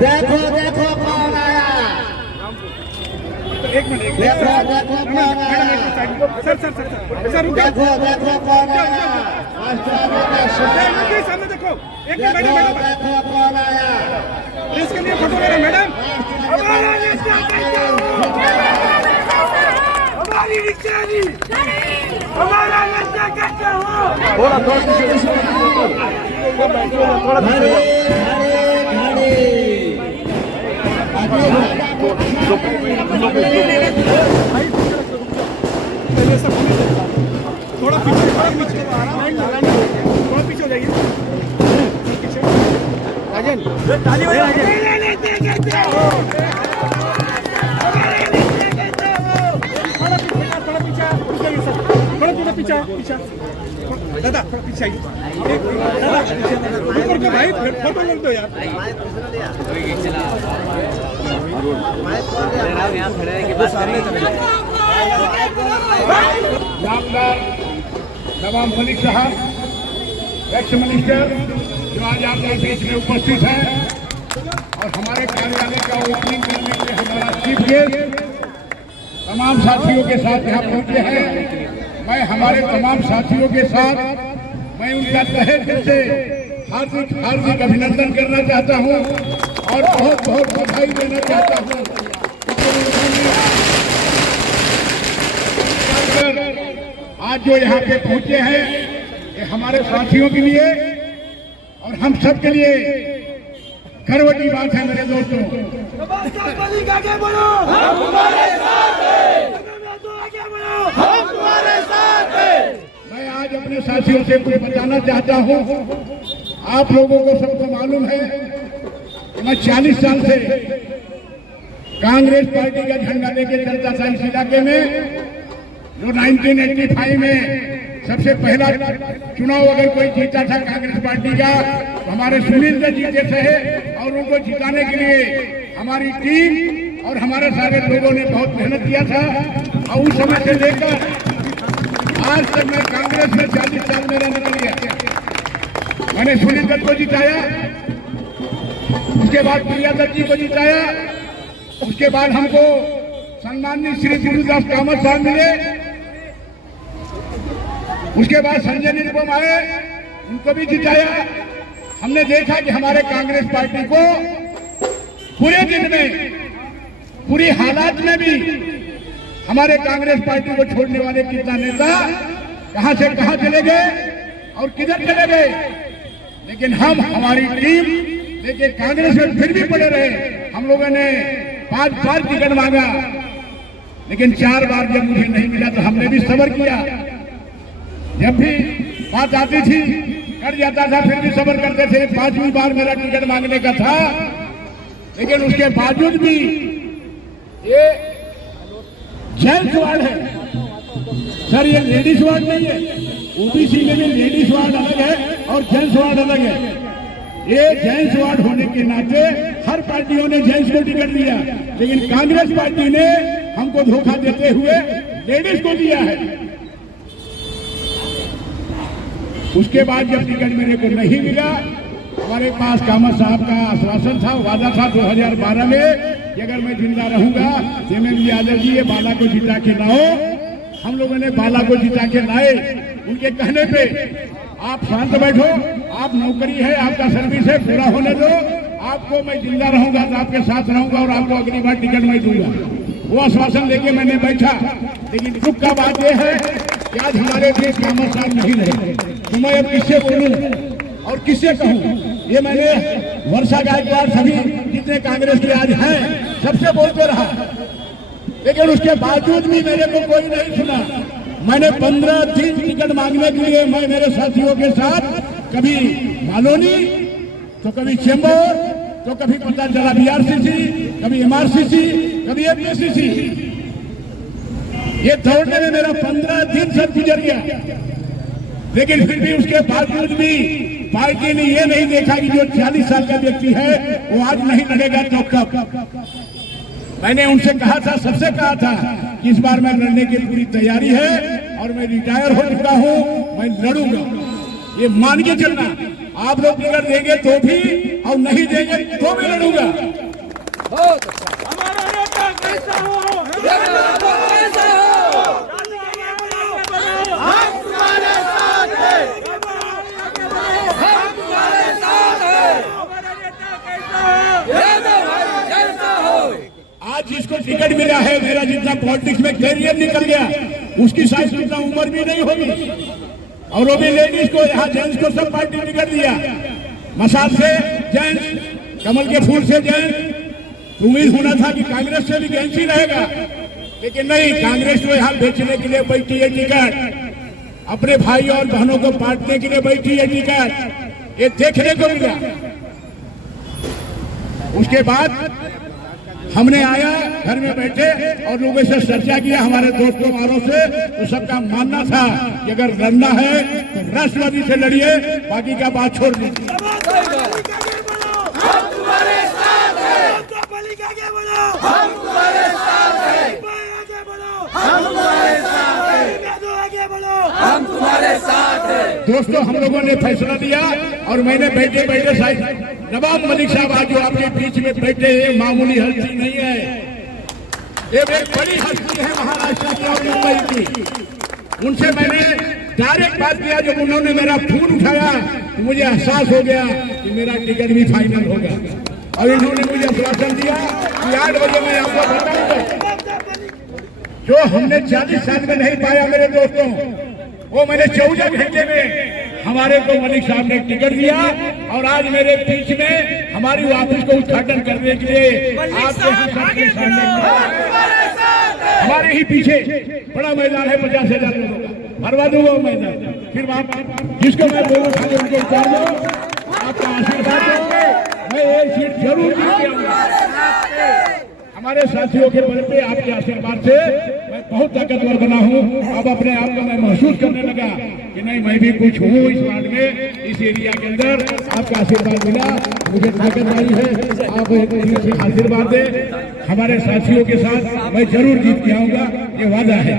देखो देखो कौन आया, देखो देखो कौन आया, देखो देखो कौन आया, सामने देखो। देखो देखो कौन आया। इसके लिए फोटो ले रहे मैडम। हमारी रिक्शा जी, हमारा नशा करते हो। थोड़ा घड़ी घड़ी थोड़ा पीछे हो जाइए। राजन ताली हो थोड़ा पीछे दादा, थोड़ा पीछे आइए दादा, भाई फोटो ले दो यार। नामदार नवाब मलिक साहब, एक्स मिनिस्टर, जो आज आपके बीच में उपस्थित है, और हमारे कार्यालय का ओपनिंग करने के लिए हमारा चीफ गेस्ट तमाम साथियों के साथ यहाँ पहुंचे हैं। मैं हमारे तमाम साथियों के साथ मैं उनका तहे दिल से हार्दिक हार्दिक अभिनंदन करना चाहता हूँ और बहुत बहुत बधाई देना चाहता हूँ। आज जो यहाँ पे पहुंचे हैं, ये हमारे साथियों के लिए और हम सब के लिए गर्व की बात है मेरे दोस्तों। मैं आज अपने साथियों से कुछ बताना चाहता हूँ। आप लोगों को सबको मालूम है कि मैं 40 साल से कांग्रेस पार्टी का झंडा लेके चलता था इस इलाके में। जो 1985 में सबसे पहला चुनाव अगर कोई जीता था कांग्रेस पार्टी का, तो हमारे सुनील जी जीते थे, और उनको जिताने के लिए हमारी टीम और हमारे सारे लोगों ने बहुत मेहनत किया था। और उस समय से लेकर आज तक मैं कांग्रेस में 40 साल मेरा निकल गया। मैंने सुनील दत्त को जिताया, उसके बाद प्रिया दत्त जी को जिताया, उसके बाद हमको सम्माननीय श्री गुरुदास कामत साहब मिले, उसके बाद संजय निरुपम आए, उनको भी जिताया। हमने देखा कि हमारे कांग्रेस पार्टी को पूरे दिन में, पूरी हालात में भी हमारे कांग्रेस पार्टी को छोड़ने वाले कितना नेता कहां से कहां चले गए और किधर चले गए, लेकिन हम हमारी टीम लेकिन कांग्रेस में फिर भी पड़े रहे। हम लोगों ने 5 बार टिकट मांगा, लेकिन 4 बार जब मुझे नहीं मिला तो हमने भी सब्र किया। जब भी बात आती थी कट जाता था, फिर भी सब्र करते थे। 5वीं बार मेरा टिकट मांगने का था, लेकिन उसके बावजूद भी ये जेंट्स वार्ड है सर, ये लेडीज वार्ड नहीं है। ओबीसी में भी लेडीज वार्ड अलग है और जेंट्स वार्ड अलग है। ये जेंट्स वार्ड होने के नाते हर पार्टियों ने जेंट्स को टिकट दिया, लेकिन कांग्रेस पार्टी ने हमको धोखा देते हुए लेडीज को दिया है। उसके बाद जब टिकट मेरे को नहीं मिला, हमारे पास कामत साहब का आश्वासन था, वादा था 2012 में कि अगर मैं जिंदा रहूंगा देवेंद्र यादव जी ये बाला को जिता के लाओ। हम लोगों ने बाला को जिता के लाए। उनके कहने पे आप शांत बैठो, आप नौकरी है, आपका सर्विस है, पूरा होने दो, आपको मैं जिंदा रहूंगा तो आपके साथ रहूंगा और आपको अगली बार टिकट मैं दूंगा। वो आश्वासन लेके मैंने बैठा, लेकिन दुख का बात यह है कि आज हमारे बीच कामत साहब नहीं रहे। तो मैं अब किससे बोलूं और किससे कहूं? ये मैंने वर्षा गायकवाड़ सभी जितने कांग्रेस के आज हैं सबसे बोलते रहा, लेकिन उसके बावजूद भी मेरे को कोई नहीं सुना। मैंने 15 दिन टिकट मांगने के लिए मैं मेरे साथियों के साथ कभी मालोनी तो कभी चेंबर तो कभी पता चला बीआरसीसी, कभी एमआरसीसी, कभी एपीसीसी, ये दौड़ने में मेरा 15 दिन सब गुजर गया। लेकिन फिर भी उसके बावजूद भी पार्टी ने ये नहीं देखा कि जो 40 साल का व्यक्ति है वो आज नहीं लड़ेगा तो कब। मैंने उनसे कहा था, सबसे कहा था कि इस बार मैं लड़ने की पूरी तैयारी है और मैं रिटायर हो चुका हूं, मैं लड़ूंगा। ये मान के चलना। आप लोग टिकट देंगे तो भी और नहीं देंगे तो भी लड़ूंगा। हमारा नेता कैसा हो कैसा हो हम तुम्हारे साथ हैं हम तुम्हारे साथ हैं हमारा नेता कैसा हो आज जिसको टिकट मिला है, मेरा जितना पॉलिटिक्स में कैरियर निकल गया, उसकी शायद उतना उम्र भी नहीं होगी। और वो भी लेडीज को, यहाँ जेंट्स को सब पार्टी टिकट दिया। मसाल से जेंट्स, कमल के फूल से जेंट्स। उम्मीद होना था कि कांग्रेस से भी जेंट्स ही रहेगा, लेकिन नहीं, कांग्रेस तो यहाँ बेचने के लिए बैठी है टिकट, अपने भाई और बहनों को बांटने के लिए बैठी है टिकट। ये देखने को मिला। उसके बाद हमने आया, घर में बैठे और लोगों से चर्चा किया, हमारे दोस्तों वालों से, तो सबका मानना था कि अगर लड़ना है तो राष्ट्रवादी से लड़िए, बाकी का बात छोड़ दीजिए। हम तुम्हारे साथ हैं हम तुम्हारे साथ हैं हम तुम्हारे साथ हैं हम तुम्हारे साथ हैं। दोस्तों, हम लोगों ने फैसला लिया और मैंने बैठे बैठे साहब नवाब मलिक साहब आज जो आपके बीच में बैठे हैं, मामूली हस्ती नहीं है, ये एक बड़ी हस्ती है महाराष्ट्र की और मुंबई की। उनसे मैंने डायरेक्ट बात किया, जब उन्होंने मेरा फोन उठाया तो मुझे एहसास हो गया कि मेरा टिकट भी फाइनल होगा। और इन्होंने मुझे आश्वासन दिया कि 8 बजे मैं आपको बताऊंगा। जो हमने 40 साल में नहीं पाया मेरे दोस्तों, वो मैंने 14 घंटे में हमारे को मलिक साहब ने टिकट दिया। और आज मेरे बीच में हमारी ऑफिस को उद्घाटन करने के लिए आपके सबके सामने हमारे ही पीछे बड़ा मैदान है, 50,000 लोगों का, भरवा दूंगा वो मैदान। फिर वहां जिसको मैं बोलूँ था उनको उतार दो, आपका आशीर्वाद दो, मैं एक सीट जरूर जीत के आऊंगा। हमारे साथियों के बल पे, आपके आशीर्वाद से मैं बहुत ताकतवर बना हूं। अब अपने आप को मैं महसूस करने लगा कि नहीं, मैं भी कुछ हूं इस वार्ड में, इस एरिया के अंदर। आपका आशीर्वाद मिला, मुझे ताकत आई है। आप एक आशीर्वाद दें, हमारे साथियों के साथ मैं जरूर जीत के आऊंगा, ये वादा है।